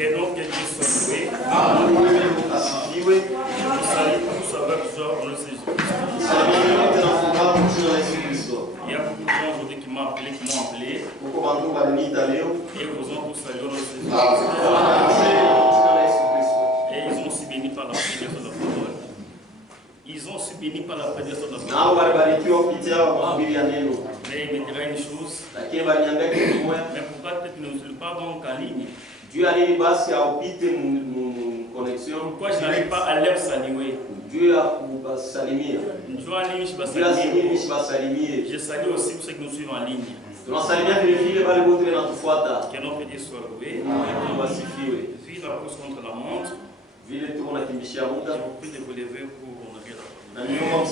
Que nom de Dieu soit loué. Nous saluons tous avec joie au nom de Jésus. Il y a beaucoup de gens aujourd'hui qui m'ont appelé, qui m'ont appelé. Et vous ont tous salué au nom de Jésus. Et ils ont aussi béni par la prédication de la parole. Ils ont aussi béni par la prédication de la parole. Mais il me dira une chose. Mais pourquoi peut-être ne nous pas donc en ligne? Pourquoi je n'arrive pas à leur saluer? Je salue aussi pour ceux qui nous suivent en ligne. Que notre Dieu soit loué. Vive la course contre la montre. Je vous prie de vous lever pour honorer la parole.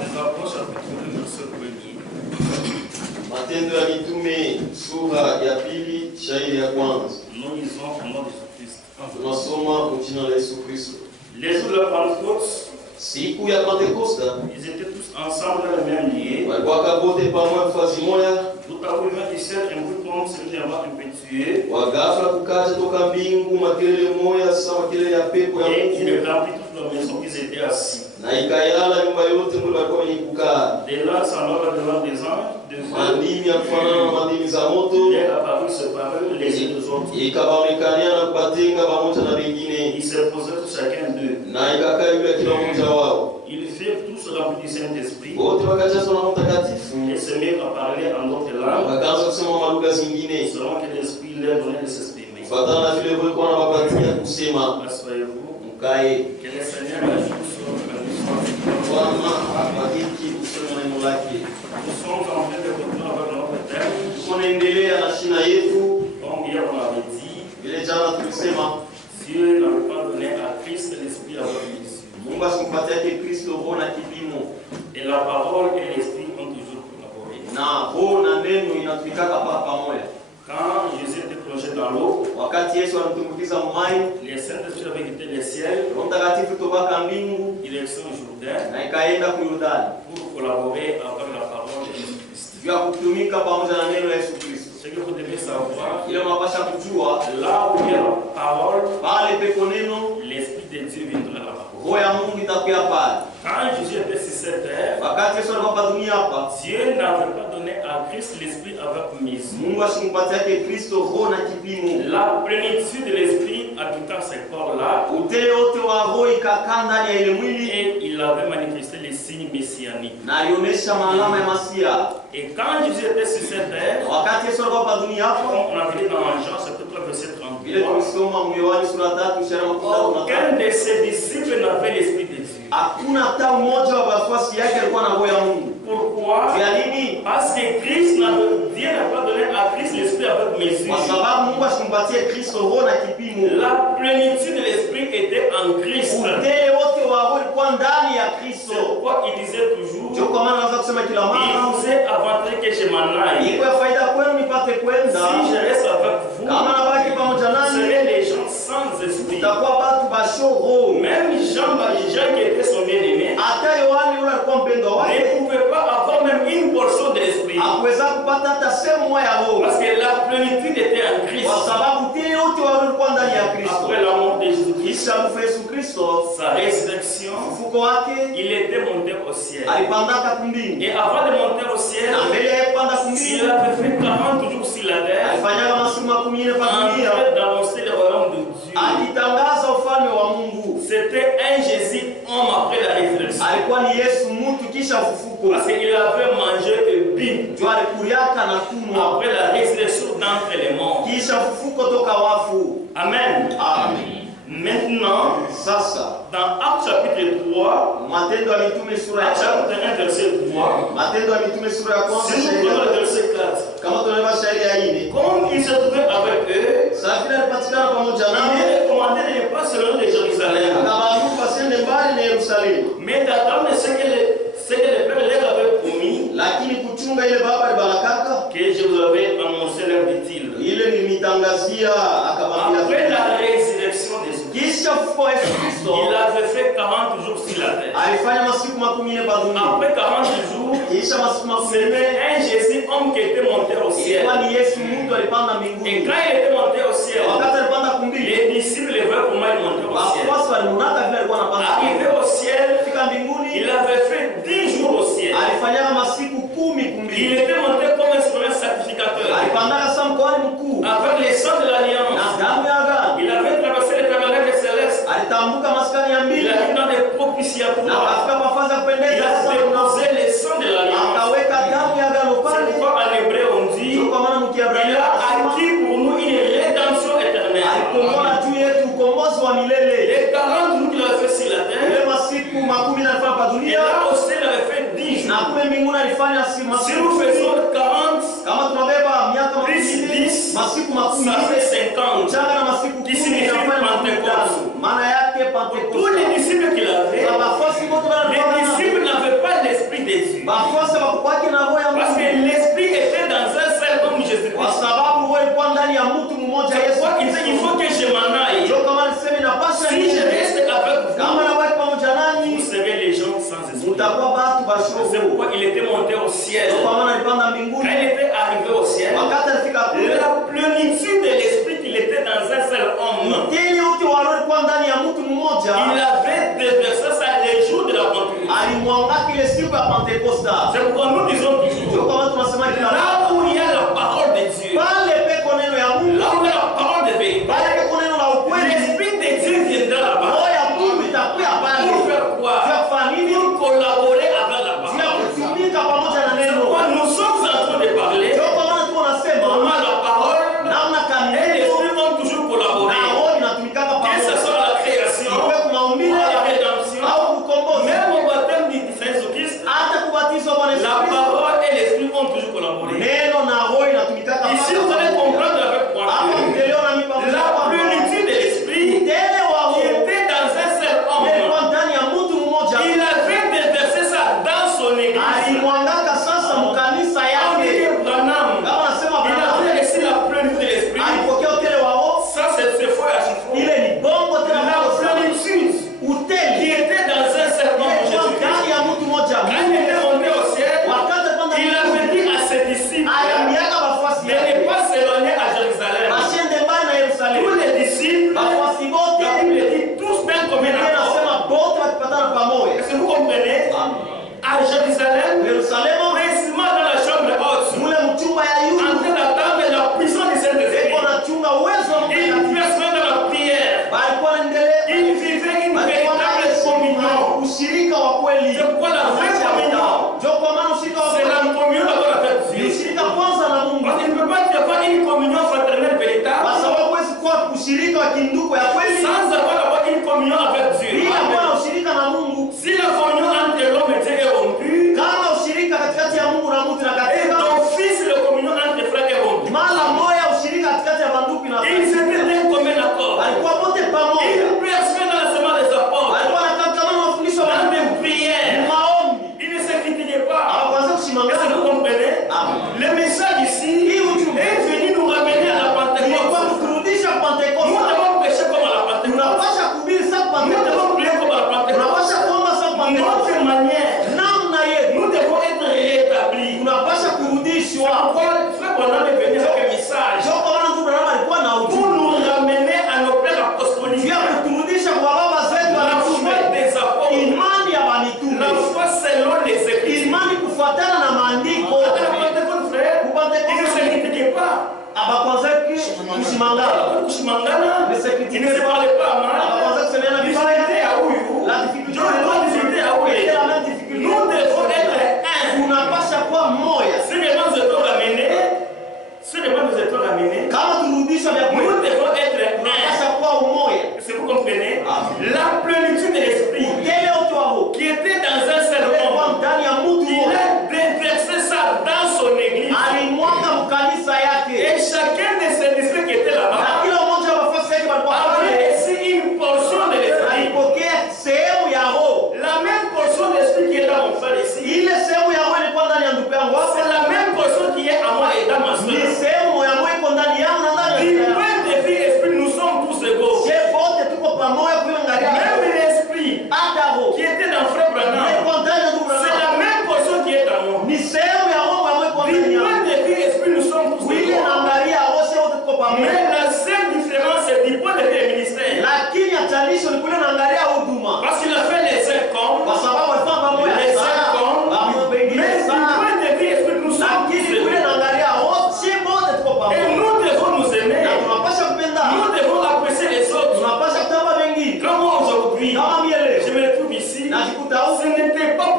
Les apôtres chapitre 2 verset 1er. Matendo ya Mitume sura ya pili shairi ya kwanza. Nous lisons au nom de Jésus-Christ. Tunasoma kwa jina la Yesu Kristo. Les jours de la Pentecôte, siku ya Pentekoste, ils étaient tous ensemble dans le même lieu. walikuwa wote pamoja fasi moja. Tout à coup, il vint du ciel un bruit comme celui d'un vent impétueux. Wa ghafla kukaja toka mbingu makelele moja sawa makelele ya pepo ya Et Mungu. il remplit toute la maison où ils étaient assis. Na ikayala nyumba yote mule walikuwa wenye kukaa. Des langues semblables devant des anges, de feu. Mandimi ya kufanana na mandimi za moto. Les apparus séparés les uns des autres. Ikabaonekania na kubatenga pamoja na wengine. Ils se posaient tous chacun d'eux. Na ikakaa yule kila mmoja wao. Ils furent tous remplis du Saint-Esprit. Wote wakajazwa na Roho Mtakatifu. Et se mirent à parler en d'autres langues. Wakaanza kusema malugha zingine. Selon que l'Esprit leur donnait de s'exprimer. Kufuatana na vile walikuwa wanawapatia kusema. Asseyez-vous. Mkae. Que le Seigneur ajoute sur notre Bwana abariki useme neno lake. Nous sommes en train de continuer avec notre thème. Tunaendelea na shina yetu. Comme hier on avait dit, Vile jana tulisema Dieu n'avait pas donné à Christ l'Esprit avec mesure. Mungu asimpatie yake Kristo roho na kipimo. Et la parole et l'Esprit ont toujours collaboré. Na roho na neno inatumikaka pamoja. Quand Jésus était plongé dans l'eau, Wakati Yesu alitumbukiza mai, les Saint-Esprit avaient quitté le ciel, Roho Mtakatifu toka mbingu direction Jourdain, na ikaenda ku Yordani. pour collaborer avec la parole de Jésus-Christ. Juu ya kutumika pamoja na neno la Yesu Kristo. Ce que vous devez savoir, Ile mnapasha kujua là où il y a la parole, pale pepo neno, l'Esprit de Dieu viendra là-bas. roho ya Mungu itakuwa pale. Quand Jésus était sur cette terre, Wakati Yesu alikuwa hapa dunia hapa, Dieu n'avait pas donné à Christ l'Esprit avec mesure. Mungu asimpatie yake Kristo roho na kipimo. La plénitude de l'Esprit habitant ce corps-là, Utele wote wa roho ikakaa ndani ya ile mwili et il avait manifesté les signes messianiques. na alionyesha maalama ya Masia. Et quand Jésus était sur cette terre, Wakati Yesu alikuwa hapa dunia hapa, comme on avait dit dans Jean chapitre 3 verset vile 33, tulisoma Yohana sura 3 shairi ya 13. aucun de ses disciples n'avait l'Esprit de Dieu. Hakuna hata mmoja wa wafuasi yake alikuwa na roho ya Mungu. Pourquoi? Kwa nini? Parce que Dieu n'a pas donné à Christ l'Esprit avec mesure. Kwa sababu Mungu asimpatie Kristo roho na kipimo. La plénitude de l'Esprit était en Christ. Utele wote wa roho ulikuwa ndani ya Kristo. C'est pourquoi il disait toujours, Ndio kwa maana naweza kusema kila il mara, vous est avantageux que je m'en aille. iko ya faida kwenu nipate kwenda. Si je reste avec vous, Kama nabaki pamoja vous nani, serez les gens sans esprit. utakuwa batu bashoro. Même Jean qui était son bien-aimé, Hata Yohani yule alikuwa mpendwa wake, ne pouvait pas avoir même une portion de l'esprit. hakuweza kupata hata sehemu moja ya roho. Parce que la plénitude était en Christ. Kwa sababu utele wote wa roho ulikuwa ndani ya Kristo. Après la mort de Jésus-Christ, Kisha kufa Yesu Kristo, sa résurrection, ufuko wake il était monté au ciel. alipandaka kumbingu. Et avant de monter au ciel, Na mbele ya kupanda il kumbingu, avait fait 40 jours sur la terre, alifanyaka masiku 14 pa en dunia, train d'annoncer le royaume de Dieu. akitangaza ufalme wa Mungu. C'était un Jésus homme après la résurrection. Alikuwa ni Yesu mtu kisha ufufuko. Parce qu'il avait mangé et bu Ndio alikuriaka na kunwa après la résurrection d'entre les morts. kisha ufufuko toka wafu. Amen. Amen. Maintenant, Sasa dans Actes chapitre 3, Matendo ya Mitume sura ya Actes chapitre 1 verset 3, Matendo ya Mitume sura ya kwanza si nous shairi prenons ya- le verset 4, kama tunaweza shairi ya 4. comme il se trouvait avec eux, Safina alipatikana pamoja il nao, est commandé de ne pas se loin de Jérusalem, akawaamuru wasiende mbali na Yerusalemu, mais d'attendre ce que le Père leur avait promis, lakini kuchunga ile baba alibarakaka que je vous avais annoncé, leur dit-il. ile nilimtangazia, akamwambia Après la résurrection de Jésus, kisha ufufuko wa Yesu Kristo il avait fait 40 jours sur la terre. alifanya masiku 14 pa dunia. Après 40 jours, Kisha masiku 14 c'était un Jésus homme qui était monté au ciel. ciel. Kwani Yesu mtu alipanda Et mbinguni. quand il était monté au ciel, Wakati alipanda kumbili, les disciples le voyaient comment il montait au ciel. wafuasi walimnaka vile alikuwa anapanda. Arrivé au ciel, Fika mbinguni, il avait fait 10 jours au ciel. alifanyaka masiku 10 Il kumbili. était monté comme un sacrificateur. Alipandaka sa mkoani mkuu Avec les sangs de na l'alliance, damu ya agano. il avait traversé les tabernacles célestes. Alitambuka maskani ya Il mbili a été dans des na propitiatoires. akafika mafazi ya Il kupendeza. a Sasa déposé les sangs de l'alliance. akaweka damu ya agano C'est pale. pourquoi en hébreu on dit, Ndio kwa maana il mkiabrania a acquis pour nous une rédemption éternelle. alikombola juu yetu ukombozi wa milele. Les 40 jours qu'il a fait sur la terre, Ile masiku 40 alifanya pa et dunia là au ciel il avait fait 10 na jours. kule mbinguni alifanya Si masiku nous 10. faisons 40, Kama tunabeba miaka plus 10, masiku ça fait 50. changa na masiku Qui 10 signifie inafanya Pentecôte. maana yake Tous Pentecoste. les disciples qu'il avait, Na bafuasi wote les wale disciples n'avaient pas l'esprit de Dieu. bafuasi wakukwake na roho ya Parce que Mungu l'esprit était dans un seul homme, kwa Jésus-Christ. sababu roho ilikuwa ndani ya mtu mmoja C'est Yesu. pourquoi il dit, il faut que je m'en aille. Ndio kama niseme napasha Si je reste avec kama vous, na watu pamoja vous nanyi serez les gens sans esprit. mtakuwa batu C'est bashofu. pourquoi il était monté au ciel. Ndio kwa maana alipanda Quand mbinguni il était arrivé au ciel, wakati alifika kule la plénitude de l'esprit qu'il était dans un seul homme, yeye wote wa roho ilikuwa ndani ya mtu mmoja. il avait déversé ça les jours de la Pentecôte. Alimwangaka ile siku ya Pentekoste. C'est pourquoi nous disons Ndio toujours, kwa maana tunasema kila là où il y a la parole de Dieu, pale peko neno ya Mungu, là où il y a la parole de vérité, pale peko neno la ukweli, l'esprit de Dieu viendra là-bas. roho ya Mungu itakuwa pale. Pour faire quoi? Vya kufanya nini? Pour collaborer avec la Vya parole. kutumika pamoja na neno. Pourquoi nous sommes en train de parler, Ndio kwa maana tunasema comment la parole namna et kanisa l'esprit vont toujours na collaborer. roho inatumikaka Que ce pamoja. soit la création, Iwe kumaumbile la rédemption, au kukomboza, même au baptême du Saint-Christ, hata kubatizwa Bwana Yesu la Kristo. parole et l'esprit vont toujours collaborer. Neno na roho inatumikaka Ici, vous allez comprendre avec moi Hapo que mtelewa na mimi pamoja la kwamba plénitude de l'esprit tele wa qui roho était dans un seul homme, ilikuwa ndani ya mtu mmoja. il avait déversé ça dans son église. Alimwangaka sasa mkanisa On yake. dit que Branham, Kama nasema il a Branham fait ici la plénitude de l'esprit. alipokea utele wa roho, Ça, c'est faux à chaque fois. ile ni bongo tena La bongo sana. plénitude Utele qui était dans un seul homme, ilikuwa Jésus-Christ. ndani ya mtu mmoja. Quand il était monté au ciel, Wakati alipanda il avait dit à ses disciples aliambiaka wafuasi de ne yake pas s'éloigner à Jérusalem. wasiende mbali na Tous Yerusalemu. les disciples, Wafuasi la wote Bible dit tous d'un commun Biblia accord. inasema wote wakipatana pamoja. Est-ce que vous comprenez? À Jérusalem, Yerusalemu précisément dans la chambre haute, mule mchumba ya en Yuda train d'attendre la puissance du Saint-Esprit. eko na chunga uwezo wa Il Mungu. personne dans la prière. Balikuwa naendelea Il vivait une balikuwa na véritable communion. ushirika wa kweli. C'est pourquoi la vraie communion, Ndio kwa maana ushirika wa c'est kweli la communion d'abord avec ni Dieu. ushirika kwanza na Mungu. Parce qu'il ne peut pas y avoir une communion fraternelle Kwa véritable sababu huwezi kuwa ushirika wa kindugu ya kweli sans avoir d'abord une communion avec Dieu. bila kuwa na Amen. ushirika na Mungu. Si la communion entre l'homme et Dieu est rompue, Kama ushirika katikati ya Mungu na mtu na et katika d'office la communion entre frères est rompue. mara moja ushirika katikati ya banduku na Ils étaient d'un commun accord. walikuwa wote pamoja. Une personne dans la semaine des apôtres, Walikuwa wanakamata mafundisho dans ya des prières, maombi. ils ne se critiquaient pas. Hawakuanza Est-ce que vous kusimamana. comprenez? Amen. Le message ici est venu nous ramener à la Ilikuwa Pentecôte. kuturudisha Nous Pentekoste. devons prêcher comme à la Pentecôte. Tunapasha kuhubiri sa Nous Pentekoste. devons prier comme à la Pentecôte. Tunapasha kuomba sa Pentekoste. Notre manière, Namna yetu nous devons être rétablis. tunapasha kurudishwa. Pourquoi Frère Branham est venu avec un message Ndio kwa maana ndugu Branham alikuwa na pour ujumbe nous ramener à nos pères apostoliques. ya kuturudisha kwa baba zetu wa La mitume. foi des apôtres, Imani ya mitume. la foi selon les Écritures. Imani kufuatana na maandiko. À la Pentecôte, frère, ils ne se critiquaient pas. Abakwanza kushimangana. Kushimangana, Ne se ils ne critiquaient se pas. parlaient pas mal. Abakwanza kusemana vibaya. Difficulté à huyu. La difficulté Ndio ilikuwa difficulté à huyu. C'était la même difficulté. Nous devons être un. Tunapasha kuwa mmoja. Si vraiment nous étions ramenés, Kama turudishwa vya nous kweli, devons être un. tunapasha kuwa umoja. Est-ce que vous comprenez? Amen. La plénitude de l'esprit Utele wote wa roho qui était dans un seul ulikuwa homme, ndani ya mtu il mmoja. a déversé ça dans son église. Alimwaga mkanisa yake. Et chacun de ses disciples qui étaient Na là-bas kila mmoja wa wafasi yake walikuwa pale. avait ici une portion jicho ni kule naangalia huduma. Parce qu'il a fait les 5 ans. Kwa sababu alifanya mambo ya Les 5 sana. ans. Mambo Mais mengine du sana. point de vue est-ce que nous sommes Lakini kule naangalia wote wote tuko et pamoja. nous devons nous aimer. Na tunapaswa kupenda. Nous devons apprécier les autres. Tunapaswa kutamba wengine. Comme moi aujourd'hui, Kama mimi leo. je me trouve ici. Najikuta Ce huko. n'était pas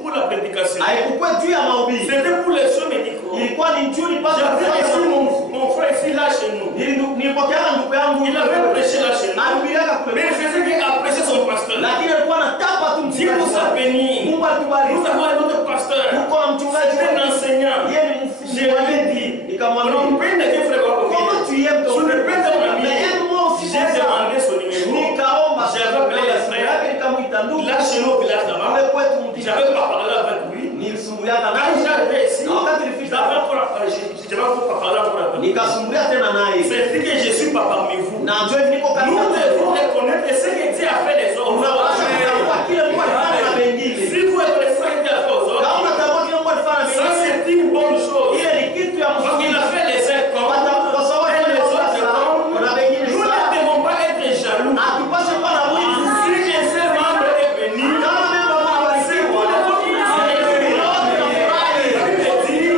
pour la prédication. Haikuwa juu ya mahubiri. C'était pour les soins médicaux. Ilikuwa ni juu nipate J'avais ici kufanya mon frère ici là chez nous. nilipokea ndugu yangu. Il avait prêché là chez nous. Alihubiriaka Mais kule. il faisait qu'apprécier son pasteur. Lakini alikuwa anatapa tu Dieu nous a bénis. Mungu alitubariki. Nous avons un autre pasteur. Uko na mchungaji C'est un enseignant. yeye ni Je mfundi. lui ai dit, Nikamwambia, n'empêche que frère comment tu aimes ton Je ne peux pas frère? m'amener. Mais aime-moi aussi J'ai comme ça. demandé son numéro. Nikaomba J'avais appelé les frères. yake nikamwita ndugu. Là chez nous au village là-bas. Kule kwetu mtini. J'avais pas parlé avec lui. Nilisumbuliaka Quand naye. j'arrivais ici, Na wakati nilifika j'avais pas parlé avec lui. nikasumbulia tena naye. C'est dit que je suis pas parmi vous. Na njoo hivi niko Nous katika. devons reconnaître ce que Dieu a fait les autres. Unapaswa kutambua kile Mungu alifanya na wengine. Si vous êtes ce que Dieu a fait aux Kama autres, unatambua kile Mungu alifanya na ça wengine. c'est une bonne chose. Ile ni kitu ya Parce qu'il mzuri. a fait les 5 ans. Kwa sababu Et les autres sasa kuna ans, wengine nous ne sana. devons pas être jaloux. Hatupaswi kuwa na wivu. Si un seul membre est béni, Kama memba wanabarikiwa. c'est pour les autres qui sont bénis.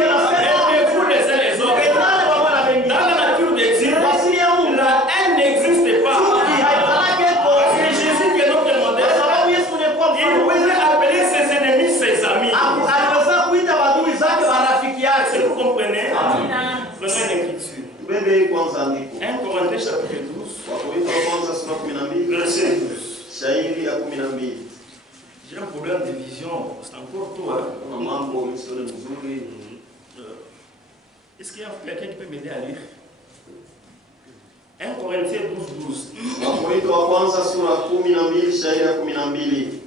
Aimez-vous les uns les autres. Pendane pamoja na wengine. Dans la nature de Dieu, Asili ya Mungu. la haine n'existe pas. Chuki haikalake kwa. Parce que Jésus qui est notre Kwa modèle, sababu Yesu ni kwa il pouvait appeler ses ennemis ses amis. aliweza kuita wadui zake marafiki Est-ce que yake. vous comprenez? Prenons une écriture. Tubebe hii kwanza andiko. 1 Corinthiens chapitre 12, Wakorintho wa kwanza sura 12, verset 12. shairi ya 12. J'ai un problème de vision, c'est encore tôt. Hein? Kuna mambo msore mzuri. Est-ce qu'il y a quelqu'un qui peut m'aider à lire? 1 Corinthiens 12, 12. Wakorintho wa kwanza sura 12, shairi ya 12.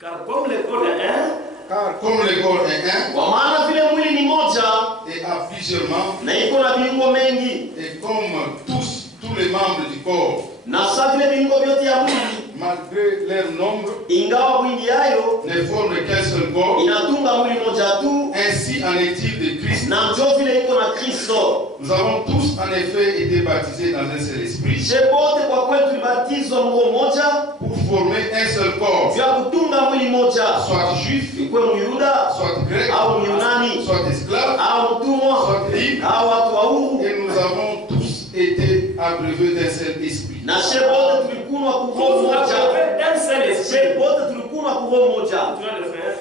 Car comme le corps est un, Car comme le corps est un Kwa maana vile mwili ni moja et a plusieurs membres, na iko na viungo mengi, et comme tous les membres du corps, na sasa vile viungo vyote ya mwili malgré leur nombre, ingawa wingi yayo ne forment qu'un seul corps, inatunga mwili moja tu, ainsi en est-il de Christ. na njoo vile iko na Kristo. Nous avons tous en effet été baptisés dans un seul esprit Je wote kwa kweli tulibatizwa roho moja pour former un seul corps, juu ya kutunga mwili moja, soit juif, ikuwe Myuda soit grec, au Myunani soit esclave, au mtumwa soit libre, au watu wa huru, et nous avons tous été abreuvés d'un seul esprit. na she wote tulikunwa kuroho tous moja. avec un seul esprit. She wote tulikunwa kuroho moja. Tu vas le faire.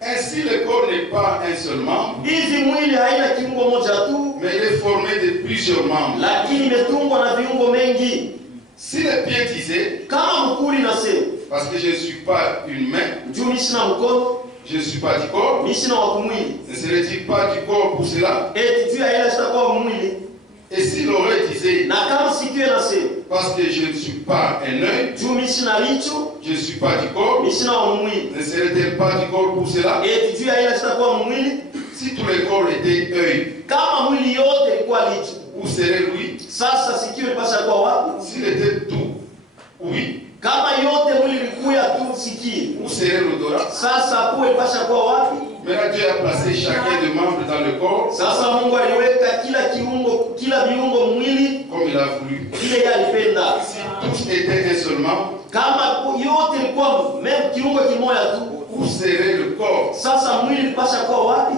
Ainsi, le corps n'est pas un seul membre, Hivi mwili haina kiungo moja tu, mais il est formé de plusieurs membres. lakini imetungwa na viungo mengi. Si les pieds disaient, Kama mkuli nasema parce que je ne suis pas une main, juu mimi sina mkono, je ne suis pas du corps, mimi sina wa kumwili, ne serait-il pas du corps pour cela? eti juu ya ile sitakuwa mwili. Et si l'oreille disait, Na kama sikio nasema parce que je ne suis pas un œil, juu mimi sina licho, je ne suis pas du corps, mimi sina wa mwili, ne serait-elle pas du corps pour cela? eti juu ya ile sitakuwa mwili. Si tous les corps étaient œil, Kama mwili yote ilikuwa licho, où serait lui? sasa sikio lipasha kuwa wapi? S'il était tout, oui, Kama yote mwili ilikuya tu sikio, où serait l'odorat? sasa pua ilipasha kuwa wapi? Maintenant Dieu a placé chacun des membres dans le corps Sasa Mungu aliweka kila viungo mwili comme il a voulu. vile yeye alipenda. Si tous étaient un seul membre, Kama yote ilikuwa même kiungo kimoja tu, où serait le corps? sasa mwili ilipasha kuwa wapi?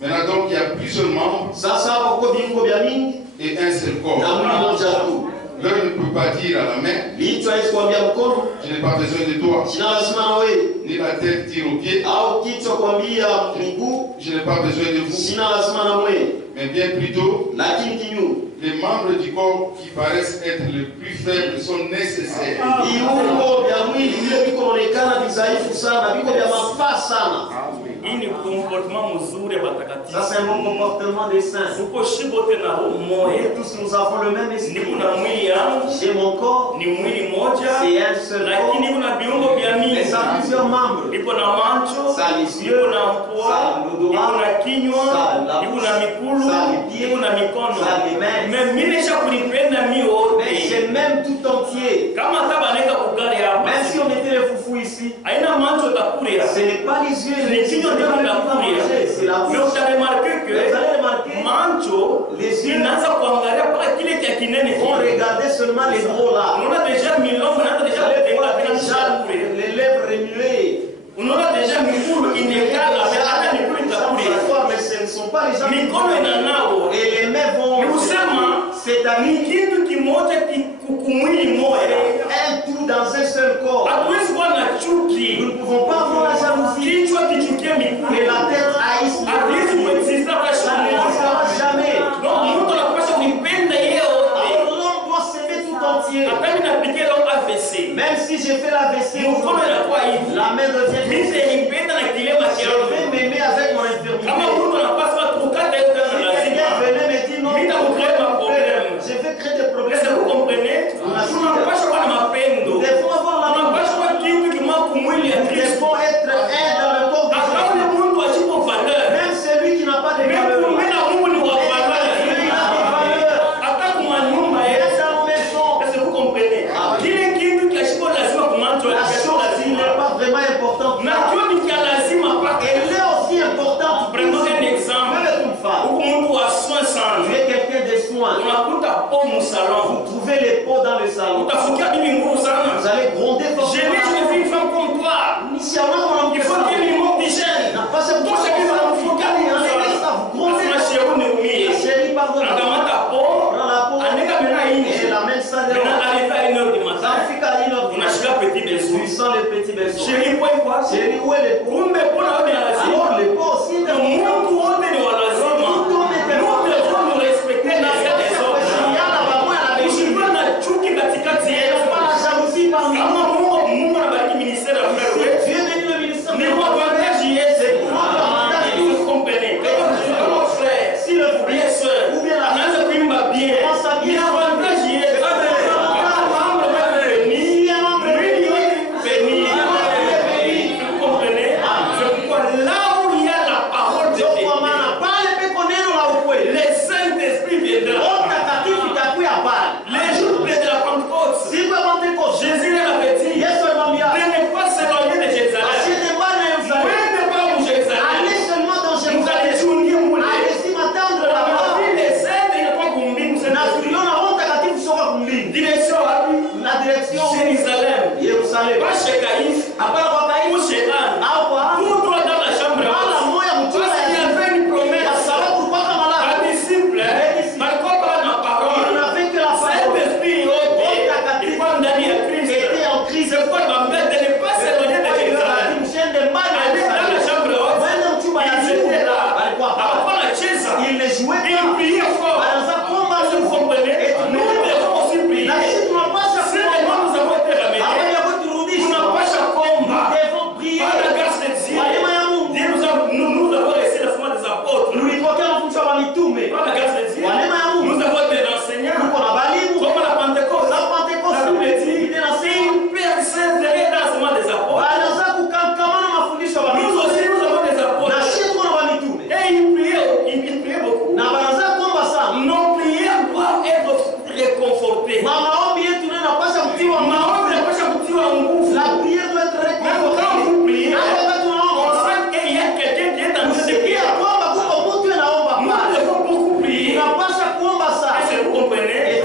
Maintenant donc il y a plusieurs membres Sasa hapa kwa viungo vya mingi et un seul corps. na mwili moja tu. L'un ne peut pas dire à la main, Licho haiwezi kuambia mkono, je n'ai pas besoin de toi, sina lazima na wewe, ni la tête dire au pied, au kichwa kuambia miguu, je n'ai pas besoin de vous, sina lazima na wewe. mais bien plutôt, Lakini kinyume, les membres du corps qui paraissent être les plus faibles sont nécessaires. viungo vya mwili vile viko onekana vidhaifu sana, viko vya mafaa sana. Hii ni comportement mzuri ya watakatifu. Sasa ni comportement des saints. Tuko shibo wote na roho Et moja. tous nous avons le même esprit. Niko na mwili yangu, J'ai mon corps, ni mwili moja, c'est un seul corps, lakini kuna viungo vya mais mingi. ça a plusieurs membres. Niko na macho, Ça les niko yeux, na ça mpua, l'odorat, niko na kinywa, ça la niko bouche, na mikulu, ça les pieds, niko na mikono. ça les mains. Mais mimi nisha kunipenda mi Mais wote. j'aime tout entier. Kama hata banaweka kugari hapa. Même si on mettait les foufous ici, Haina macho takuria. ce n'est pas les yeux et les Les kinywa ndio qui vont vinakuria. manger, c'est c'est la Mais bouche. vous avez remarqué Vous allez que remarquer, Mancho, les yeux inaanza kuangalia mpaka kile kia kinene vont kile. regarder seulement les gros là. Unaona déjà milongo, unaona déjà Vous lenga allez bila voir mshakure. les lèvres remuées. Unaona déjà mikulu inekala, hata mikulu itakule. Mais ce ne sont pas les gens Mikono inanao. et les mains vont. Ni kusema C'est à ni kitu kimoja kumwili moja. un tout dans un seul corps. Hatuwezi kuwa na chuki. Nous ne pouvons pas avoir la jalousie Kichwa kichukie et mikulu. la tête haïsse. Hatuwezi kuexista kwa Ça shule. n'existera jamais. Donc mtu anapaswa kuipenda yeye yote. Alors l'homme doit s'aimer tout entier. Hata mimi napigia leo AVC. Même si j'ai fait la vaisselle, Mkono inakuwa hivi. la main devient Mimi nipenda na kilema Je changu. vais m'aimer avec mon infirmité. Kama mtu anapaswa tukate yote na Si quelqu'un lazima. venait me dire non, Mimi nitakucrea maproblème. je vais créer des Est-ce problèmes. que vous comprenez? Tunapaswa kuwa na mapendo. Nous devons avoir la main. Tunapaswa kuwa kitu kimoja kumwili ya Nous Kristo. devons être un dans le corps de Hata Christ. ule Mungu asipo valeur. Même celui qui n'a pas de valeur. Mimi na Mungu ni wa Lui, il a valeur. des valeurs. Hata kuma nyumba Et yetu. dans nos maisons, Est-ce que vous comprenez? Kile kitu kiasipo lazima kumanjwa la kiasipo chose qui lazima. n'est pas vraiment importante. Na kio ni kia lazima paka. Elle est aussi importante. Prenons un exemple. Même une femme. Huku mtu wa soin sana. Tu es quelqu'un de soins. Unakuta po mu salon. Vous trouvez les pots dans le salon. Utafukia bibi nguvu Vous sana. allez gronder J'ai fortement. vu une femme comme toi. Initialement, Il faut qu'il lui manque d'hygiène. n'a pas cette Toi, c'est ça, il faut qu'il y ait ça. Vous grondez. Parce que chérie, on est Chérie, pardon. Anakamata po. Prends la peau Aneka mena et inchi. la main ça de Maintenant, arrivé à 1h du Ça matin. fait qu'à une heure. Unashika petit Tu besoin. sens les petits besoins. Chérie, kwa kwa. Chérie, où est les pots? Kumbe pona wote ya lazima. Alors, les pots aussi. Na Mungu wote ni wa lazima. Nous devons nous respecter les uns des autres. Usikuwe na chuki katikati yetu. Kama Mungu anabariki ministère ya frère wetu. Ni kwa avantage yetu. Vous comprenez? Kama frère, bien sœur, anaanza kuimba bien. Ni avantage yetu. Mambo béni. Mwili wetu béni. Vous comprenez? C'est pourquoi là où il y a la parole de Dieu, le Saint-Esprit viendra. Les jours de la Pentecôte, Jésus avait dit de ne pas s'éloigner de Jérusalem. Même ne pas où Jérusalem. Vous allez s'unir au monde. La vie des saints, il n'y a pas combien vous êtes. Direction à lui. La direction Jérusalem. Yerusalem. Pas chez Caïphe. Hapana kwa Ou Kaini. chez Anne. Hapa Tout droit dans la chambre. mara moja Parce mchumba qu'il y avait une kwa promesse. sababu mpaka malaki Un disciple, malgré pas la il parole. n'avait que la parole Saint-Esprit, il faut donner à Christ. était en crise. C'est pourquoi il va mettre de ne pas s'éloigner de Jérusalem. Mshende mbali Aller dans la chambre haute. Mwende mchumba ya Il siku était là. alikuwa hapa. Après la chaise, Il ne jouait il pas. priait fort. Anaanza kuomba Est-ce que vous comprenez? Nous devons aussi prier. na sisi tunapaswa Si vraiment nous avons été hapa ramenés, ya nous kuturudisha. n'avons pas combat. Nous devons prier Par la grâce de Dieu, kwa neema ya Mungu. Dieu nous avons reçu la semence des apôtres. Tulipokea mafunzo ya mitume. Par la grâce de Dieu, Kwa neema ya Mungu. nous avons été enseignants. Tuko na balimu. Comme à la Pentecôte. Za Pentecoste. La Bible dit, Biblia inasema une persévérer dans la semence des apôtres. wanaanza kukamkamana mafundisho ya Nous mitume. aussi, nous avons des Na apôtres. sisi tuko na mitume. Et ils priaient beaucoup. Na wanaanza kuomba sana. Nos prières doivent être réconfortées. Maombi yetu nayo inapaswa kutiwa Maombi yanapaswa kutiwa nguvu. La prière doit être Même quand réconfortée. vous priez, Hata wakati on unaomba, sent qu'il y a quelqu'un qui est en train de usikie prier. kwamba kuko mtu anaomba Nous pale. devons beaucoup prier. Unapaswa kuomba sana. Est-ce que vous comprenez?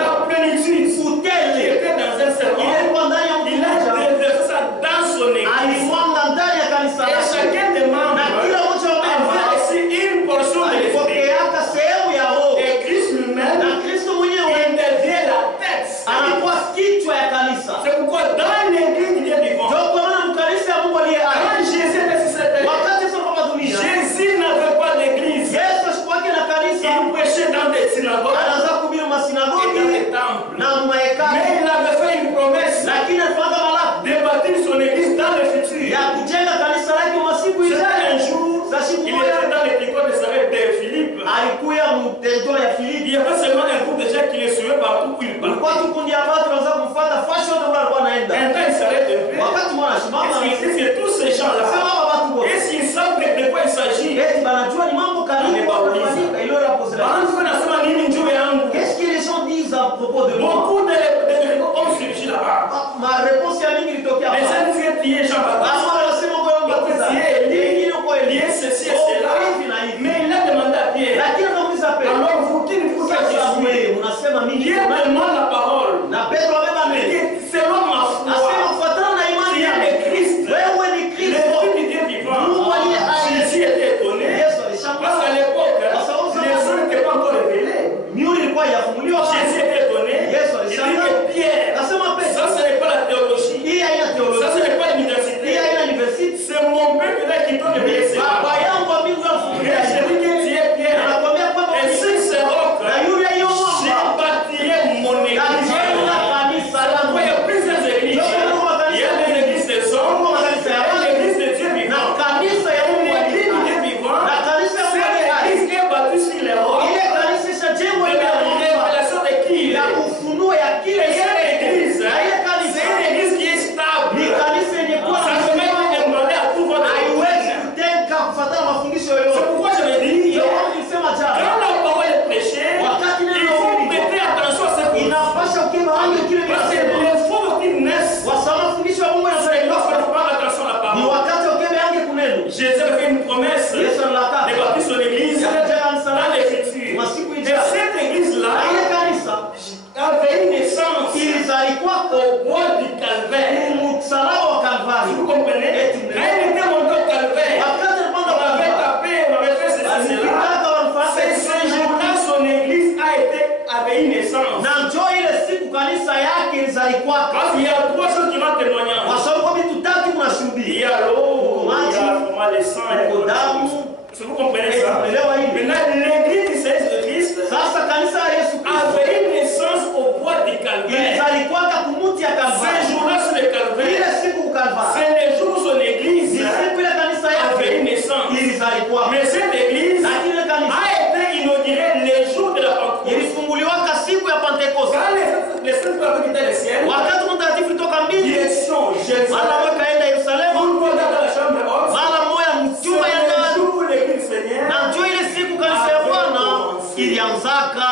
La plénitude. Utele. Il était dans un serment. Ilikuwa ndani ya Il a mmoja. déversé ça dans son église. Alimwanga ndani ya kanisa Et lake. chacun des membres Na kila mmoja wa avait members reçu une portion de l'esprit. alipokeaka sehemu ya roho. Et Christ lui-même, Na Kristo mwenyewe il devient la tête. anakuwa kichwa ya kanisa. C'est pourquoi dans l'église il est vivant. Ndio kwa maana mkanisa ya Mungu aliye hai. Quand Jésus était sur cette terre, Wakati Yesu alikuwa dunia, Jésus n'avait pas d'église. Yesu asikuwake na kanisa. Il prêchait dans des synagogues Anaanza kuhubiri et dans masinagogi des temples. na mahekalu. Mais il avait fait une promesse Lakini alifanya malaki de bâtir son église dans le futur. ya kujenga kanisa lake masiku C'était ijayo. un jour, Za siku il moja était dans les tricot de Sarah de Philippe. alikuya mu territoire ya Il Filipi. y avait seulement un groupe de gens qui le suivaient partout où il Kulikuwa partait. tu kundi ya watu wanaanza kumfuata fashi yote kule alikuwa anaenda. Un temps, il s'arrête un peu. Wakati mwana simama Est-ce que tous ces gens-là, sema hapa watu wote. est-ce qu'ils savent de quoi il s'agit? Eti banajua ni mambo karibu wanafanyika ile la pose la. Maana tunasema nini juu yangu? Qu'est-ce que les gens disent à propos de moi? Beaucoup de hommes surgis là-bas. Ma réponse ya mingi ilitokea Les hapa. gens disent que tu es Jean-Baptiste. Basi wanasema kwa mbatiza. Tu es Élie, Wengine kwa tu Elie. es ceci et cela. au bois du calvaire. msalaba wa Kalvari. Vous comprenez? Quand il était monté au calvaire, Wakati alipanda on avait Kalvari, tapé, on avait fait ceci, cela. C'est ce jour-là, son église avait une naissance. na njoo ile siku kanisa yake ilizalikwaka. Parce qu'il y a trois choses qui vont témoigner. Kwa sababu kwa vitu tatu Il y kunashuhudia. a l'eau, il y a vraiment le sang, il y a Uko damu. Est-ce que vous comprenez ça? Unaelewa hivi? Maintenant, l'église de Jésus-Christ Sasa kanisa ya Yesu Kristo avait une naissance au bois du calvaire. ilizalikwaka kumuti ya Ce Kalvari. jour-là, sur le calvaire, Ile siku Kalvari. c'est le jour où son église Ni siku ile kanisa avait yake une naissance. ilizalikwaka. Mais cette église Lakini ile kanisa a été inaugurée le jour de la Pentecôte. ilifunguliwaka siku ya Pentekoste. Quand les saints avaient quitté le ciel, Wakati mtakatifu kutoka mbingu, direction mara Jérusalem, moja kaenda Yerusalemu, tout le monde dans la chambre haute, mara moja mchumba ya c'est le ndani. jour où l'église Seigneur Na njoo ile siku kanisa ya Bwana ilianzaka.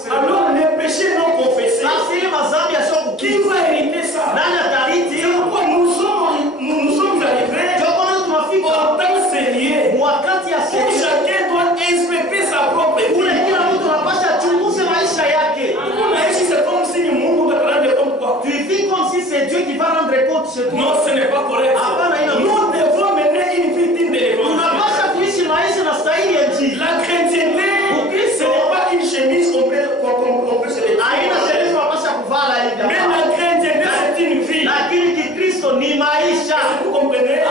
kusema. Alors les péchés non confessés, Basi ile madhambi qui yasiyokukizwa. va hériter ça? Nani atariti? C'est pourquoi nous sommes arrivés Ndio maana tunafika au temps sérieux. wakati ya Où sasa. chacun doit inspecter sa propre vie. Kule kila mtu anapasha achunguze maisha yake. Unaishi c'est comme si ni Mungu ndo atarande compte kwa. Tu vis comme si c'est Dieu qui va rendre compte chez toi. Non, ce n'est pas correct. Hapana, ina Nous devons mener une vie digne de l'évangile. Unapasha kuishi maisha na stahili ya Injili. La chrétienté, ce n'est pas une chemise qu'on peut se Haina mettre. sheria unapasha kuvala hivi. Mais la chrétienté, c'est une vie. Lakini Kikristo ni maisha. Vous comprenez?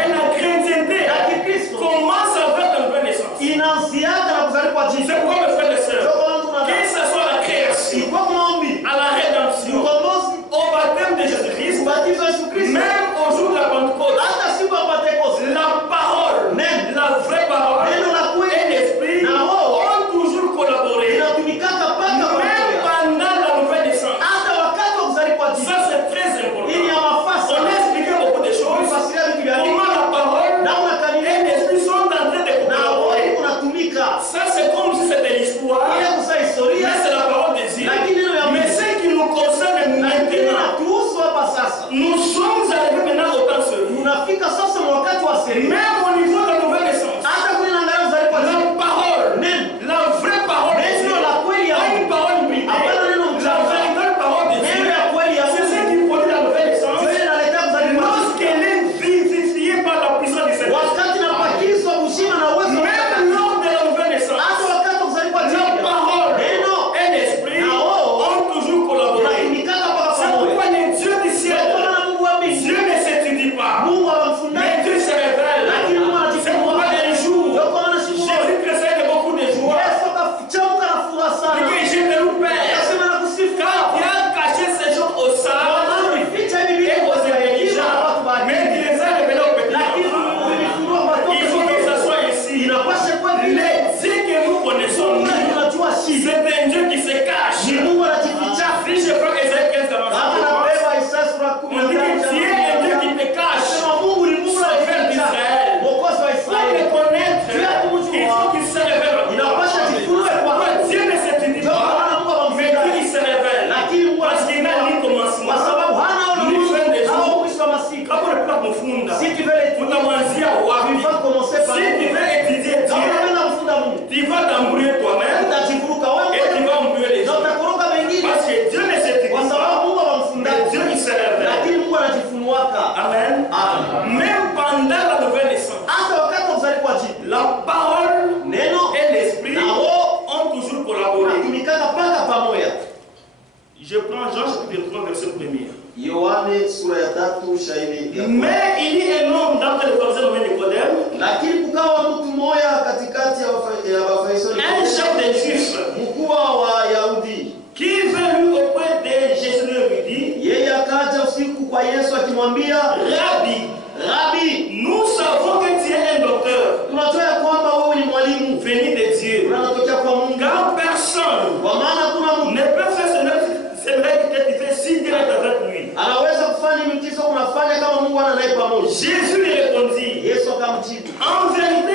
Et la chrétienté Na Kikristo commence avec la nouvelle naissance. inaanziaka na kuzaliwa kwa C'est Yesu. pourquoi mes frères et Ndio sœurs, maana tunaanza. que ce soit la création, Ilikuwa maombi. à la rédemption, Ukombozi, au baptême de Jésus-Christ, ubatizo wa Yesu Kristo. même au jour de la Pentecôte, Hata siku ya Pentekoste. la parole, la vraie parole, Neno la kweli et l'esprit na roho ont toujours collaboré. inatumikaka mpaka Même pamoja. pendant la nouvelle naissance. Hata wakati wa kuzaliwa kwa Yesu. Ça, c'est très important. Hii ni ya mafasa. On a expliqué beaucoup de choses. Tulifasiria vitu vya mingi. Comment la parole Namna et kanisa l'esprit sont en train de na roho collaborer. unatumika. Ça, c'est comme si c'était l'histoire. Ile kusa historia. Mais c'est la parole de Dieu. Lakini neno ya Mais Mungu. ce qui nous concerne Lakini maintenant, natuhusu hapa sasa. nous sommes arrivés maintenant au temps sérieux. Tunafika sasa na wakati wa sheria. Même au niveau de la nouvelle naissance, Hata kule naangalia kuzaliwa kwa Yesu. la parole, Neno. la vraie parole de Dieu, Neno la kweli ya pas Mungu. une parole bidée, Hapana neno la mchanga. véritable parole de Neno Dieu, ya kweli ya c'est ce Mungu. qui produit la nouvelle naissance. Ndio inaleta kuzaliwa kwa Yesu. Lorsqu'elle est vivifiée par la puissance du Saint-Esprit, Wakati napakizwa kushima na uwezo wa même Mungu. lors de la nouvelle naissance, Hata wakati wa kuzaliwa kwa la Yesu. parole Neno et l'esprit na roho ont toujours collaboré. unatumikaka mpaka C'est pamoja. pourquoi les dieux du Ndio ciel, maana Mungu wa mbingu. Dieu ne s'étudie pas, Mungu mais hawamfundaki. Dieu se révèle. Lakini Mungu C'est pourquoi anajifunua. un jour, Ndio kwa maana siku moja Jésus précède de beaucoup de joie. Yesu akachamuka na furaha Et sana. que je te loue, Père, Akasema na kusifu car Baba. tu as caché ces choses aux Kwa sages maana ulificha hivi vitu et kwa aux hekima na intelligents, watu wa mais akili. tu les as révélés aux Lakini petits. ulifunua kwa watoto Il faut que ça wadogo. soit ici. Inapaswa kuwa vile. Les dieux que nous connaissons, Mungu nous, tunajua shida. c'est un Dieu qui se cache. Ni Mungu anajificha. Si je prends Esaïe 15, Kama 45, anabeba Isaya sura on dit que tu es un Dieu qui te cache. Anasema Mungu ni Mungu anajificha. Mwokozi wa Pour le Israeli. connaître, il faut qu'il se révèle. Inapaswa jifunue kwa. Pourquoi Dieu ne s'étudie Ndio pas, maana Mungu mais Dieu hawamfundaki. il se révèle. Lakini Mungu Parce qu'il n'a ni anajifunua. Kwa commencement, sababu hana ule ni fin des mwisho au jours. mwisho wa masiku. Kama unataka kumfunda, Si tu veux l'étudier, utamwanzia wapi? il faut commencer par Si tu veux étudier Kama Dieu, unapenda kumfunda Mungu, tu vas t'embrouiller toi-même utajivuruka et tu wewe vas embrouiller les na gens. utakoroga wengine Parce que Dieu ne s'étudie kwa pas, sababu Mungu mais hawamfundaki. Dieu il se révèle. Lakini Mungu anajifunuaka. Amen. Amen. Même pendant la nouvelle naissance, Hata wakati wa kuzaliwa kwa jina, la parole neno et l'esprit na roho ont toujours collaboré. unatumikaka mpaka pamoja. Je prends Jean chapitre 3 verset 1er. Yohane sura ya 3 shairi ya Mais il y a un homme d'entre les pharisiens nommé Nicodème, lakini kukawa mtu mmoja katikati ya Wafarisayo un chef des Juifs, mkubwa wa Wayahudi, qui venu auprès de Jésus lui dit, yeye akaja usiku kwa Yesu akimwambia, Rabbi, Rabi, nous savons que tu es un docteur tunajua ya kwamba wewe ni mwalimu venu de Dieu, unatokea kwa Mungu, car personne kwa maana kuna mtu ne peut faire ce miracle que tu fais si Dieu est avec lui. anaweza kufanya miujiza unafanya kama Mungu ana naye pamoja. Jésus lui répondit, Yesu akamjibu, en vérité,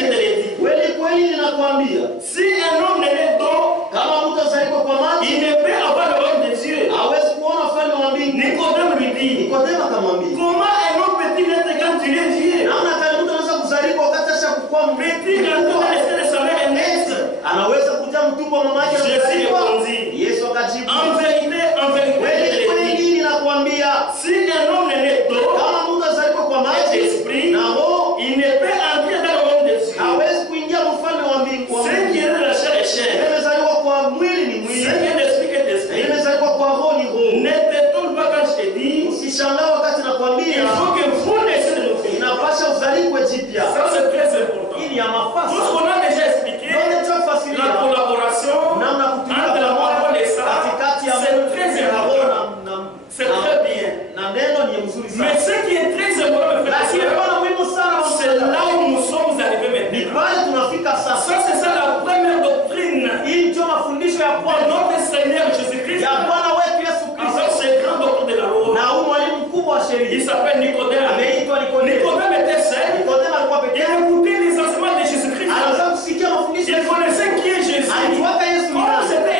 je te l'ai dit, kweli kweli ninakwambia, si un homme ne naît d'eau, kama mtu azaliwa kwa maji il ne peut avoir le royaume de Dieu. hawezi kuona ufalme wa mbingu. Nicodème lui dit, Nikodemo akamwambia, comment un homme peut-il naître quand il est vieux? naona kama mtu anaweza kuzaliwa wakati ashakuwa Peut-il rentrer dans l'esprit de sa mère et naître? anaweza kuja mtumbo wa mama yake na Jésus kuzaliwa? répondit, Yesu akajibu, en vérité, je kweli te l'ai dit, kweli ninakwambia, si un homme ne naît d'eau kama mtu azaliwa kwa et maji d'esprit, na roho il ne peut entrer dans le royaume de Dieu. hawezi kuingia ufalme wa mbingu. Ce qui est de la chair est chair, Imezaliwa kwa mwili ni ce mwili, qui est d'esprit est d'esprit. imezaliwa kwa roho ni roho. Ne t'étonne pas quand je te dis, Usishangaa wakati il nakwambia faut que vous naissiez de nouveau. inapasha uzaliwe jipya. Ça c'est très important. Hii ni ya Tout ce mafasa qu'on a déjà expliqué, yote la tunafasiria collaboration namna kutumika entre la parole et ça, katikati ya c'est très na roho important. C'est très bien. na neno ni mzuri Mais sana, ce qui est très important, mes frères et lakini sœurs, bwana muhimu sana wa c'est là où nous sommes arrivés ni maintenant. pale tunafika sasa. Ça, c'est ça la première doctrine Hii ndio mafundisho ya de kwanza notre Seigneur Jésus-Christ. ya Bwana wetu Yesu Avec Kristo, ce grand docteur de la loi. na huyu mwalimu mkubwa wa Il sheria s'appelle Nicodème. ameitwa Nikodemo. Nicodème était seul. Nikodemo alikuwa peke Il yake, écoutait les enseignements de Jésus-Christ. anaweza kusikia mafundisho Il connaissait qui est Jésus. alifuata Yesu ni Comme nani. c'était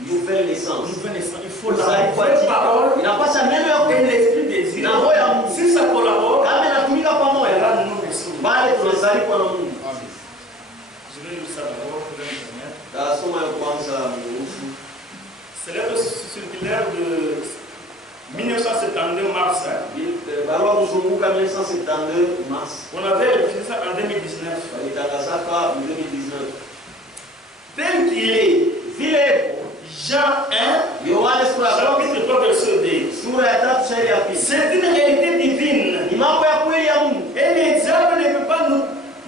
nouvelle naissance. Il faut la Kuzaliwa vraie jipya. parole Inapasha neno ya et kweli l'esprit des yeux. na roho ya Mungu. Si ça collabore, Kama inatumika pamoja, là nous naissons. bali tunazaliwa na Mungu. Je vais lire ça d'abord pour me permettre. Tasoma ya kwanza mruhusu. C'est l'œuvre circulaire de 1972 mars. Barua kuzunguka 1972 mars. On avait refusé ça en 2019. Walitangazaka en 2019. Tel qu'il est, Vile Jean 1, Yohane sura ya kwanza, chapitre 3, verset 2. sura ya 3 shairi ya pili. C'est une réalité divine. Ni mambo ya kweli ya Mungu. Et le diable ne peut pas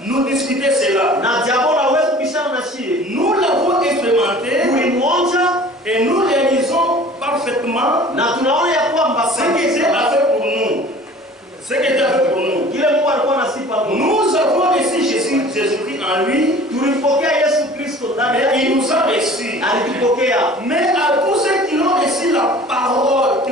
nous discuter cela. Na diabo hawezi kubishana na shie. Nous l'avons expérimenté Tulimwonja et nous réalisons parfaitement na tunaona ya kwamba ce que Dieu a fait pour nous. Ce que Dieu a fait pour nous. kile Mungu alikuwa anasipa Mungu. Nous avons reçu Jésus-Christ en lui, Tulimpokea Yesu Kristo ndani mais yake. il nous a reçus. Alitupokea. Mais à tous ceux qui ont reçu la parole,